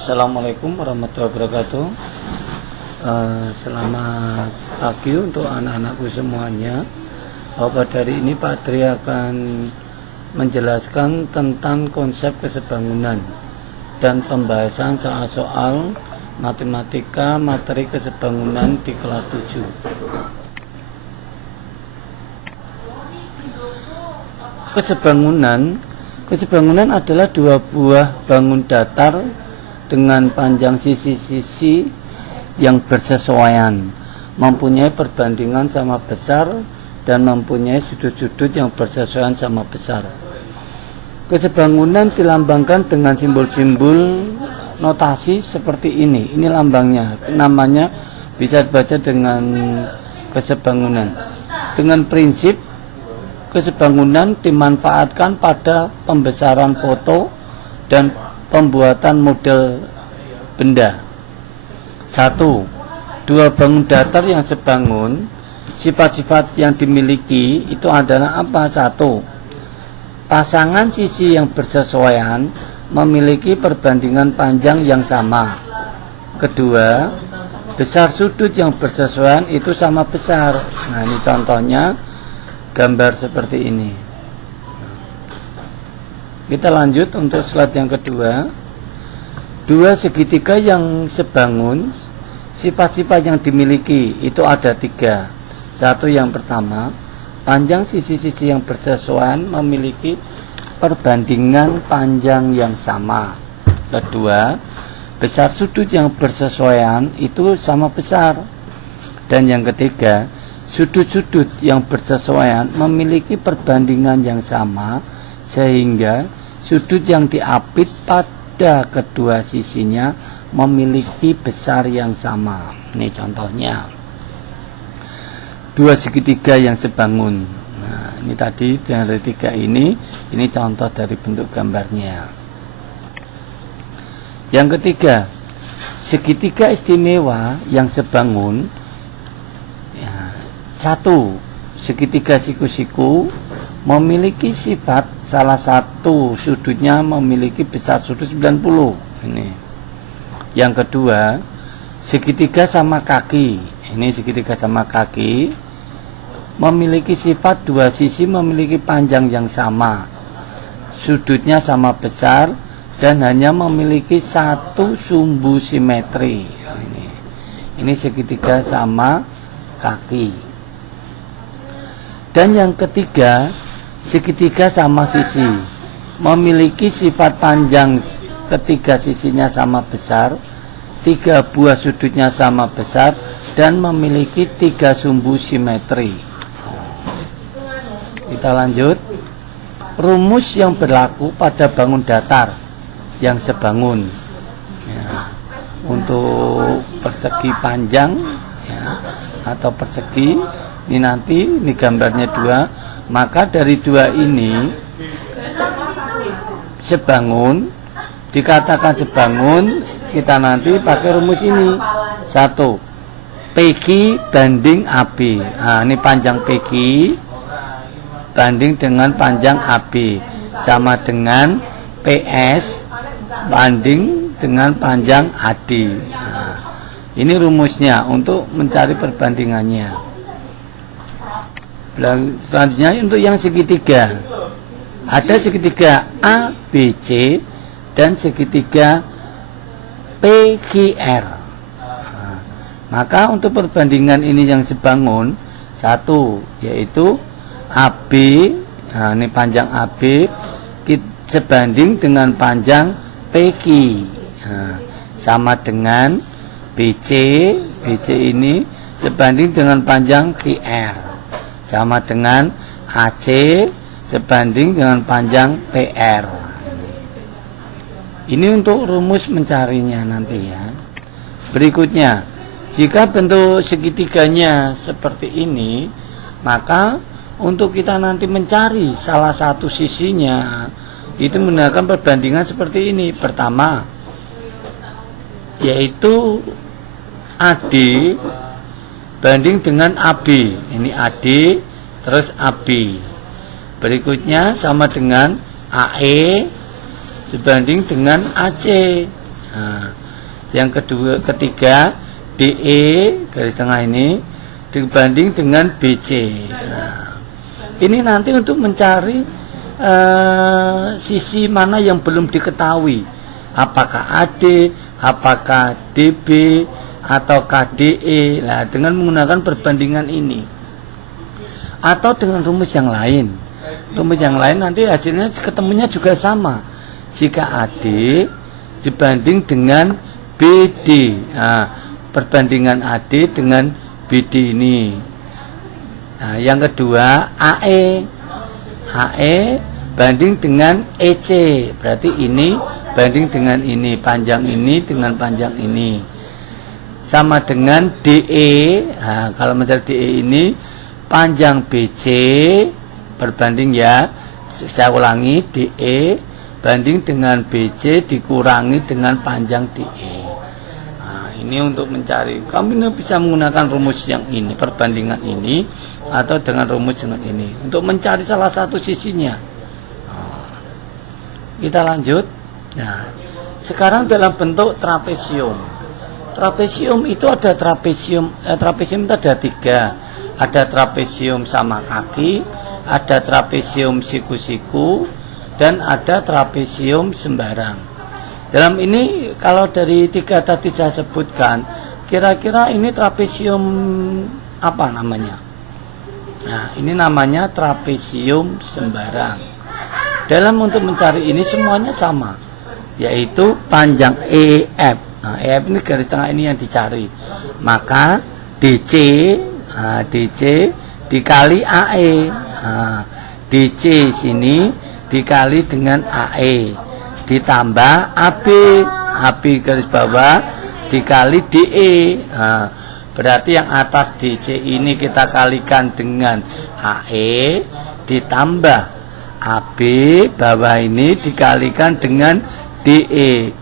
Assalamualaikum warahmatullahi wabarakatuh. Selamat pagi untuk anak-anakku semuanya. Pada hari ini Pak Tri akan menjelaskan tentang konsep kesebangunan dan pembahasan soal-soal matematika materi kesebangunan di kelas 7. Kesebangunan adalah dua buah bangun datar dengan panjang sisi-sisi yang bersesuaian, mempunyai perbandingan sama besar dan mempunyai sudut-sudut yang bersesuaian sama besar. Kesebangunan dilambangkan dengan simbol-simbol notasi seperti ini. Ini lambangnya, namanya bisa dibaca dengan kesebangunan. Dengan prinsip kesebangunan dimanfaatkan pada pembesaran foto dan pembuatan model benda. 1. Dua bangun datar yang sebangun, sifat-sifat yang dimiliki itu adalah apa? 1. Pasangan sisi yang bersesuaian memiliki perbandingan panjang yang sama. Kedua, besar sudut yang bersesuaian itu sama besar. Nah, ini contohnya gambar seperti ini. Kita lanjut untuk slide yang kedua. Dua segitiga yang sebangun, sifat-sifat yang dimiliki itu ada 3. 1, yang pertama, panjang sisi-sisi yang bersesuaian memiliki perbandingan panjang yang sama. Kedua, besar sudut yang bersesuaian itu sama besar. Dan yang ketiga, sudut-sudut yang bersesuaian memiliki perbandingan yang sama, sehingga sudut yang diapit pada kedua sisinya memiliki besar yang sama. Ini contohnya. Dua segitiga yang sebangun. Nah, ini tadi dari 3 ini contoh dari bentuk gambarnya. Yang ketiga, segitiga istimewa yang sebangun. 1. Segitiga siku-siku memiliki sifat salah satu sudutnya memiliki besar sudut 90. Ini. Yang kedua, segitiga sama kaki. Ini segitiga sama kaki memiliki sifat dua sisi memiliki panjang yang sama. Sudutnya sama besar dan hanya memiliki satu sumbu simetri. Ini segitiga sama kaki. Dan yang ketiga, segitiga sama sisi memiliki sifat panjang ketiga sisinya sama besar, 3 buah sudutnya sama besar, dan memiliki 3 sumbu simetri. Kita lanjut. Rumus yang berlaku pada bangun datar yang sebangun, untuk persegi panjang atau persegi. Ini nanti, ini gambarnya 2. Maka dari 2 ini sebangun, dikatakan sebangun, kita nanti pakai rumus ini. 1. PQ banding AB. Nah, ini panjang PQ banding dengan panjang AB sama dengan PS banding dengan panjang AD. Nah, ini rumusnya untuk mencari perbandingannya. Selanjutnya untuk yang segitiga, ada segitiga ABC dan segitiga PQR. Maka untuk perbandingan ini yang sebangun, 1 yaitu AB, ini panjang AB sebanding dengan panjang PQ, sama dengan BC ini sebanding dengan panjang QR, sama dengan AC sebanding dengan panjang PR. Ini untuk rumus mencarinya nanti ya. Berikutnya, jika bentuk segitiganya seperti ini, maka untuk kita nanti mencari salah satu sisinya itu menggunakan perbandingan seperti ini. Pertama, yaitu AD banding dengan AB. Ini AD terus AB. Berikutnya sama dengan AE sebanding dengan AC. Nah, yang ketiga DE garis tengah ini dibanding dengan BC. Nah, ini nanti untuk mencari sisi mana yang belum diketahui, apakah AD, apakah DB, atau KDE. Nah, dengan menggunakan perbandingan ini atau dengan rumus yang lain. Rumus yang lain nanti hasilnya ketemunya juga sama. Jika AD dibanding dengan BD, nah, perbandingan AD dengan BD ini. Nah, yang kedua AE banding dengan EC, berarti ini banding dengan ini, panjang ini dengan panjang ini, sama dengan DE. Nah, kalau misalnya DE ini panjang BC berbanding, ya saya ulangi, DE banding dengan BC dikurangi dengan panjang DE. Nah, ini untuk mencari, kami bisa menggunakan rumus yang ini, perbandingan ini, atau dengan rumus dengan ini untuk mencari salah satu sisinya. Nah, kita lanjut. Nah, sekarang dalam bentuk trapesium. Trapesium itu ada trapesium itu ada tiga. Ada trapesium sama kaki, ada trapesium siku-siku, dan ada trapesium sembarang. Dalam ini kalau dari tiga tadi saya sebutkan, kira-kira ini trapesium apa namanya? Nah, ini namanya trapesium sembarang. Dalam untuk mencari ini semuanya sama, yaitu panjang EF. Nah, EF ini garis tengah ini yang dicari. Maka DC dikali AE. Nah, DC sini dikali dengan AE ditambah AB garis bawah dikali DE. Nah, berarti yang atas DC ini kita kalikan dengan AE ditambah AB bawah ini dikalikan dengan DE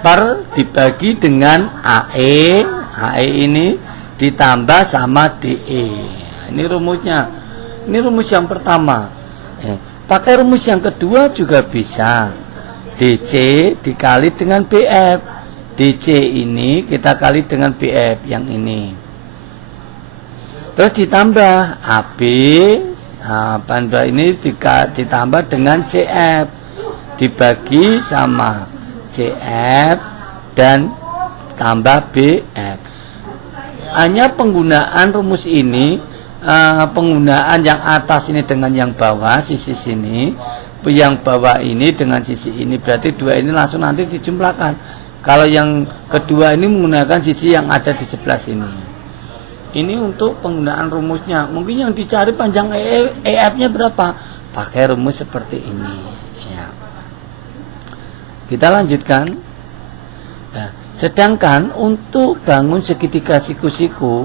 per dibagi dengan AE ini ditambah sama DE. Ini rumusnya. Ini rumus yang pertama. Pakai rumus yang kedua juga bisa. DC dikali dengan BF. DC ini kita kali dengan BF yang ini. Terus ditambah AB, nah, ini ditambah dengan CF dibagi sama CF dan tambah BF. Hanya penggunaan rumus ini, penggunaan yang atas ini dengan yang bawah sisi sini, yang bawah ini dengan sisi ini, berarti dua ini langsung nanti dijumlahkan. Kalau yang kedua ini menggunakan sisi yang ada di sebelah sini. Ini untuk penggunaan rumusnya. Mungkin yang dicari panjang EF-nya berapa? Pakai rumus seperti ini. Ya. Kita lanjutkan. Nah, sedangkan untuk bangun segitiga siku-siku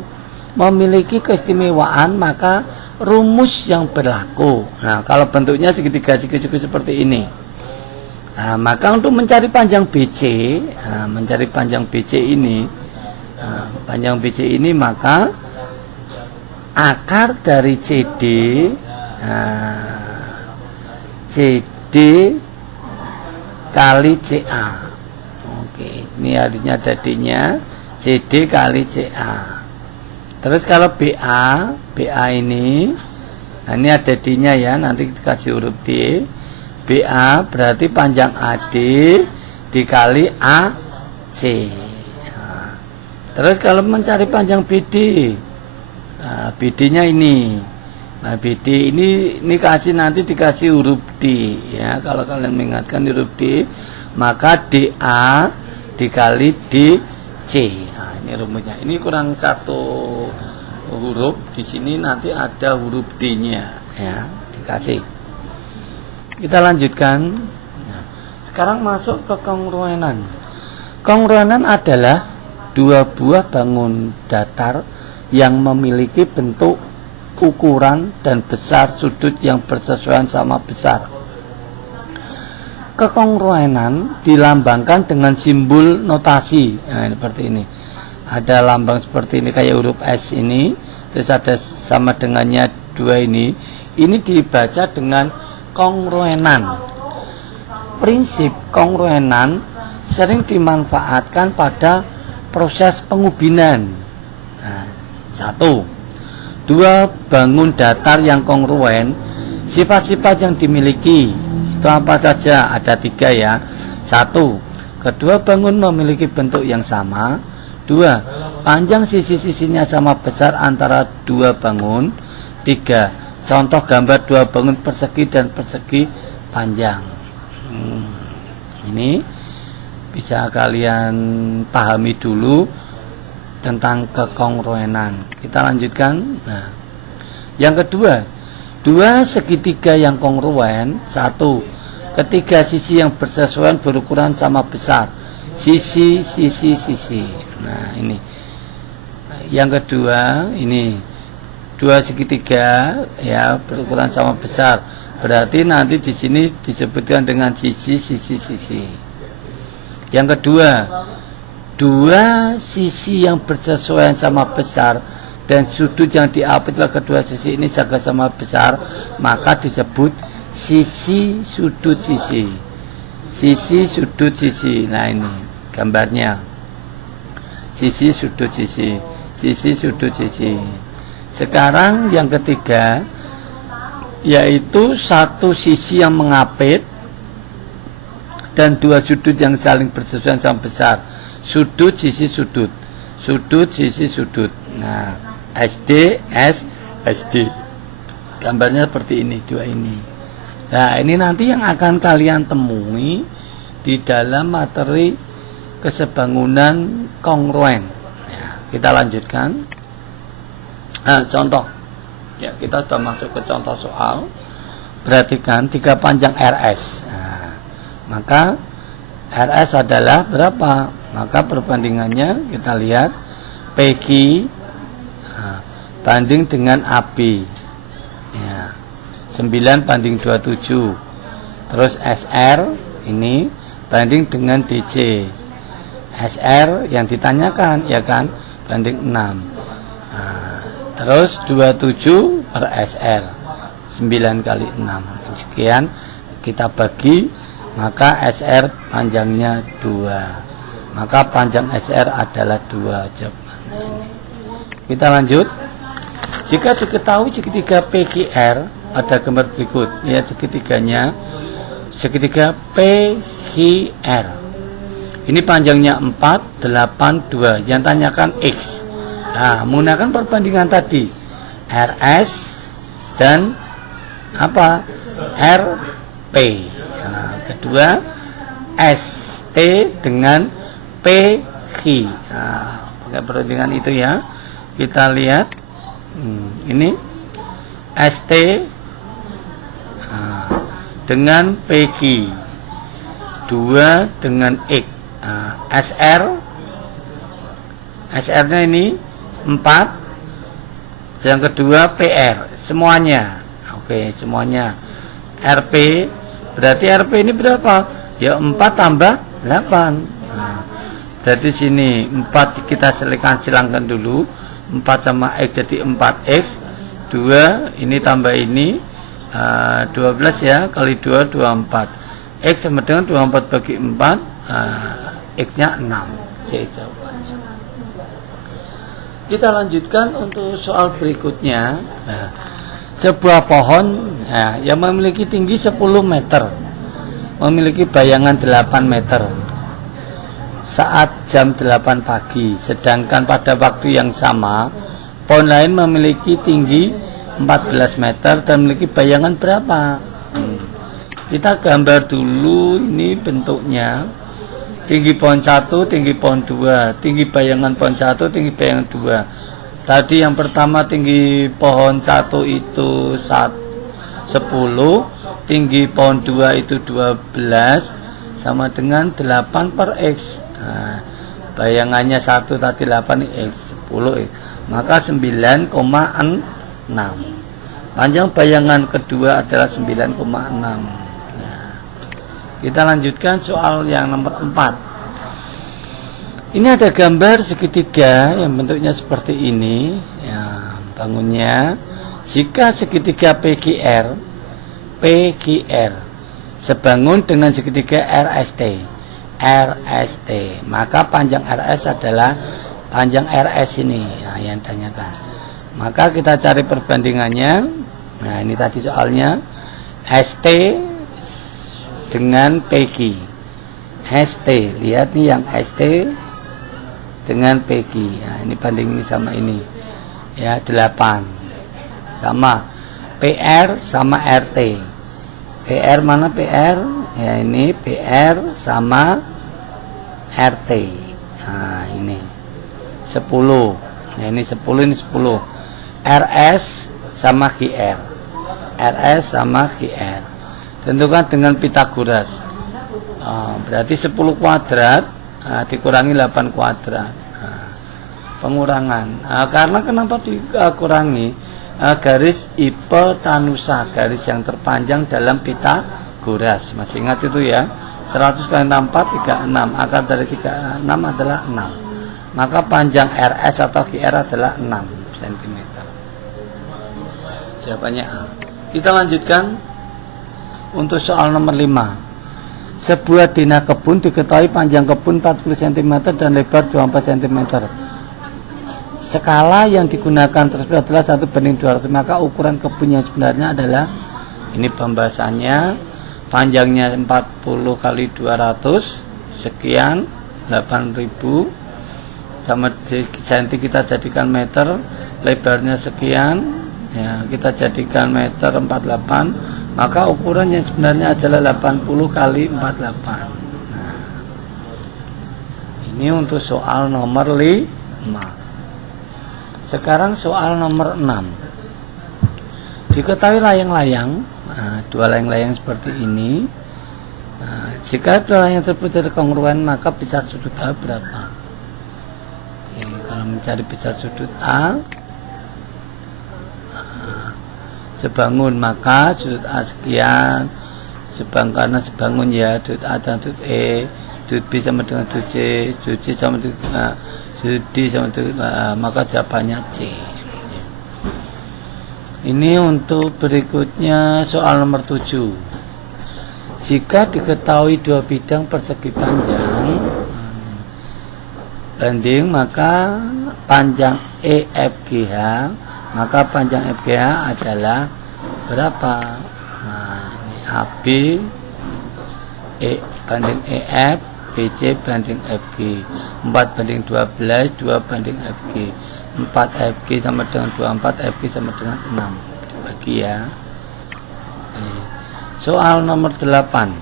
memiliki keistimewaan, maka rumus yang berlaku. Nah, kalau bentuknya segitiga siku-siku seperti ini, nah, maka untuk mencari panjang BC, panjang BC ini maka akar dari CD, CD kali CA. Oke, ini harusnya jadinya CD kali CA. Terus kalau BA ini, nah ini ada D-nya ya, nanti dikasih huruf D. BA berarti panjang AD dikali AC. Nah, terus kalau mencari panjang BD, nah, BD-nya ini. Nah, BD ini nanti dikasih huruf D ya. Kalau kalian mengingatkan huruf D, maka DA dikali DC. Nah, ini rumusnya. Ini kurang satu huruf. Di sini nanti ada huruf D-nya ya, dikasih. Kita lanjutkan. Nah, sekarang masuk ke kongruenan. Kongruenan adalah dua buah bangun datar yang memiliki bentuk, ukuran, dan besar sudut yang bersesuaian sama besar. Kekongruenan dilambangkan dengan simbol notasi. Nah, seperti ini. Ada lambang seperti ini kayak huruf S ini, terus ada sama dengannya dua ini. Ini dibaca dengan kongruenan. Prinsip kongruenan sering dimanfaatkan pada proses pengubinan. Nah, 1. 2. Bangun datar yang kongruen. Sifat-sifat yang dimiliki itu apa saja? Ada 3 ya. 1. Kedua bangun memiliki bentuk yang sama. 2. Panjang sisi-sisinya sama besar antara 2 bangun. 3. Contoh gambar 2 bangun persegi dan persegi panjang. Ini bisa kalian pahami dulu tentang kekongruenan. Kita lanjutkan. Nah, yang kedua, 2 segitiga yang kongruen. 1. Ketiga sisi yang bersesuaian berukuran sama besar. Sisi. Nah, ini. Yang kedua, ini 2 segitiga ya berukuran sama besar. Berarti nanti di sini disebutkan dengan sisi. Yang kedua, 2 sisi yang bersesuaian sama besar dan sudut yang diapit oleh kedua sisi ini juga sama besar, maka disebut sisi sudut sisi. Sisi sudut sisi. Nah, ini gambarnya. Sisi sudut sisi. Sisi sudut sisi. Sekarang yang ketiga, yaitu 1 sisi yang mengapit dan 2 sudut yang saling bersesuaian sama besar. Sudut sisi sudut. Sudut sisi sudut. Nah, SD, SD. Gambarnya seperti ini, 2 ini. Nah, ini nanti yang akan kalian temui di dalam materi kesebangunan kongruen. Ya, kita lanjutkan. Nah, contoh. Ya, kita sudah masuk ke contoh soal. Perhatikan 3 panjang RS. Nah, maka RS adalah berapa? Maka perbandingannya kita lihat PQ banding dengan AB. Ya, 9:27. Terus SR ini banding dengan DC. SR yang ditanyakan ya kan banding 6. Nah, terus 27 per SR 9 kali 6. Sekian kita bagi, maka SR panjangnya 2. Maka panjang SR adalah 2 jawabannya ini. Kita lanjut. Jika diketahui segitiga PQR, ada gambar berikut. Ya, segitiganya segitiga PQR. Ini panjangnya 4, 8, 2. Yang tanyakan X. Nah, menggunakan perbandingan tadi RS dan apa? RP. Nah, kedua ST dengan PQ. Nah, pakai perbandingan itu ya. Kita lihat ini ST dengan PQ, 2 dengan X. SR nya ini 4. Yang kedua PR semuanya. Oke, semuanya. RP berarti RP ini berapa? Ya 4 tambah 8. Nah, berarti sini 4 kita silangkan dulu. 4 sama X jadi 4X. 2 ini tambah ini 12 ya, kali 2 24. X sama dengan 24 bagi 4, X nya 6. C jawabannya. Kita lanjutkan untuk soal berikutnya. Nah, sebuah pohon yang memiliki tinggi 10 meter memiliki bayangan 8 meter saat jam 8 pagi, sedangkan pada waktu yang sama pohon lain memiliki tinggi 14 meter dan memiliki bayangan berapa? Kita gambar dulu ini bentuknya. Tinggi pohon 1, tinggi pohon 2, tinggi bayangan pohon 1, tinggi bayangan 2. Tadi yang pertama tinggi pohon 1 itu 10, tinggi pohon 2 itu 12, sama dengan 8 per X. Nah, bayangannya 1 tadi 8 X, 10 X. Maka 9,6. Panjang bayangan kedua adalah 9,6. Nah, kita lanjutkan soal yang nomor 4. Ini ada gambar segitiga yang bentuknya seperti ini. Ya, bangunnya. Jika segitiga PQR sebangun dengan segitiga RST, RST. Maka panjang RS adalah panjang RS ini. Nah, yang tanyakan. Maka kita cari perbandingannya. Nah, ini tadi soalnya ST dengan PQ. ST, lihat nih yang ST dengan PQ. Nah, ini banding ini sama ini. Ya, 8. Sama PR sama RT. PR mana PR? Ya, ini PR sama RT. Nah, ini 10. Nah, ini 10, ini 10. RS sama QR. RS sama QR. Tentukan dengan Pythagoras. Berarti 10 kuadrat dikurangi 8 kuadrat. Pengurangan. Karena kenapa dikurangi? Garis hipotanusa, garis yang terpanjang dalam Pythagoras. Masih ingat itu ya? 100 kali 64, 36. Akar dari 36 adalah 6. Maka panjang RS atau QR adalah 6 cm. Jawabannya A. Kita lanjutkan untuk soal nomor 5. Sebuah dina kebun diketahui panjang kebun 40 cm dan lebar 24 cm. Skala yang digunakan tersebut adalah 1:200. Maka ukuran kebun yang sebenarnya adalah, ini pembahasannya, panjangnya 40 kali 200 sekian 8000, sama cm kita jadikan meter, lebarnya sekian ya, kita jadikan meter 48. Maka ukuran yang sebenarnya adalah 80 kali 48. Nah, ini untuk soal nomor 5. Sekarang soal nomor 6. Diketahui layang-layang, dua layang-layang seperti ini. Jika dua layang tersebut tidak kongruen, maka besar sudut A berapa? Oke, kalau mencari besar sudut A sebangun, maka sudut A sekian, karena sebangun ya, sudut A dan sudut E, sudut B sama dengan sudut C, sudut C sama dengan sudut D sama dengan maka jawabannya C. Ini untuk berikutnya soal nomor 7. Jika diketahui dua bidang persegi panjang banding, maka panjang EFGH, maka panjang FGH adalah berapa? Nah, ini AB E banding EF, BC banding FG. 4:12, 2:FG. 4FG sama dengan 24, FG sama dengan 6. Bagi ya. Soal nomor 8.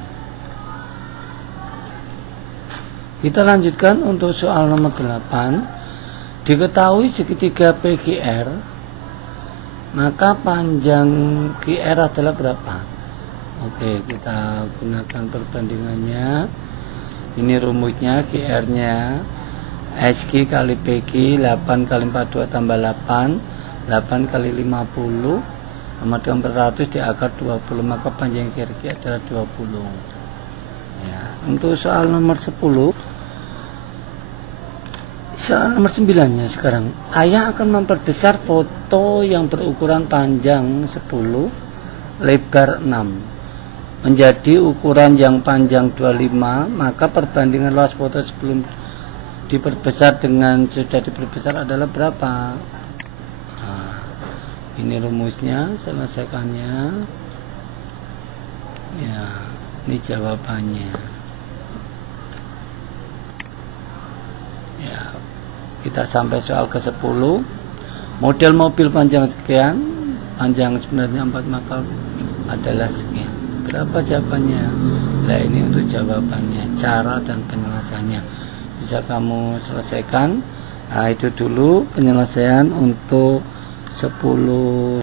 Kita lanjutkan untuk soal nomor 8. Diketahui segitiga PQR, maka panjang QR adalah berapa? Oke, kita gunakan perbandingannya. Ini rumusnya, QR-nya SG kali PQ, 8 kali 42 tambah 8, 8 kali 50 sama dengan 100 di akar 20, maka panjang QR adalah 20. Ya, untuk soal nomor 10. Soal nomor 9-nya sekarang. Ayah akan memperbesar foto yang berukuran panjang 10, lebar 6 menjadi ukuran yang panjang 25, maka perbandingan luas foto sebelum diperbesar dengan sudah diperbesar adalah berapa? Nah, ini rumusnya, selesaikannya. Ya, ini jawabannya. Ya, kita sampai soal ke-10. Model mobil panjang sekian, panjang sebenarnya 4, maka adalah sekian. Berapa jawabannya? Nah, ini untuk jawabannya, cara dan penyelesaiannya bisa kamu selesaikan. Nah, itu dulu penyelesaian untuk 10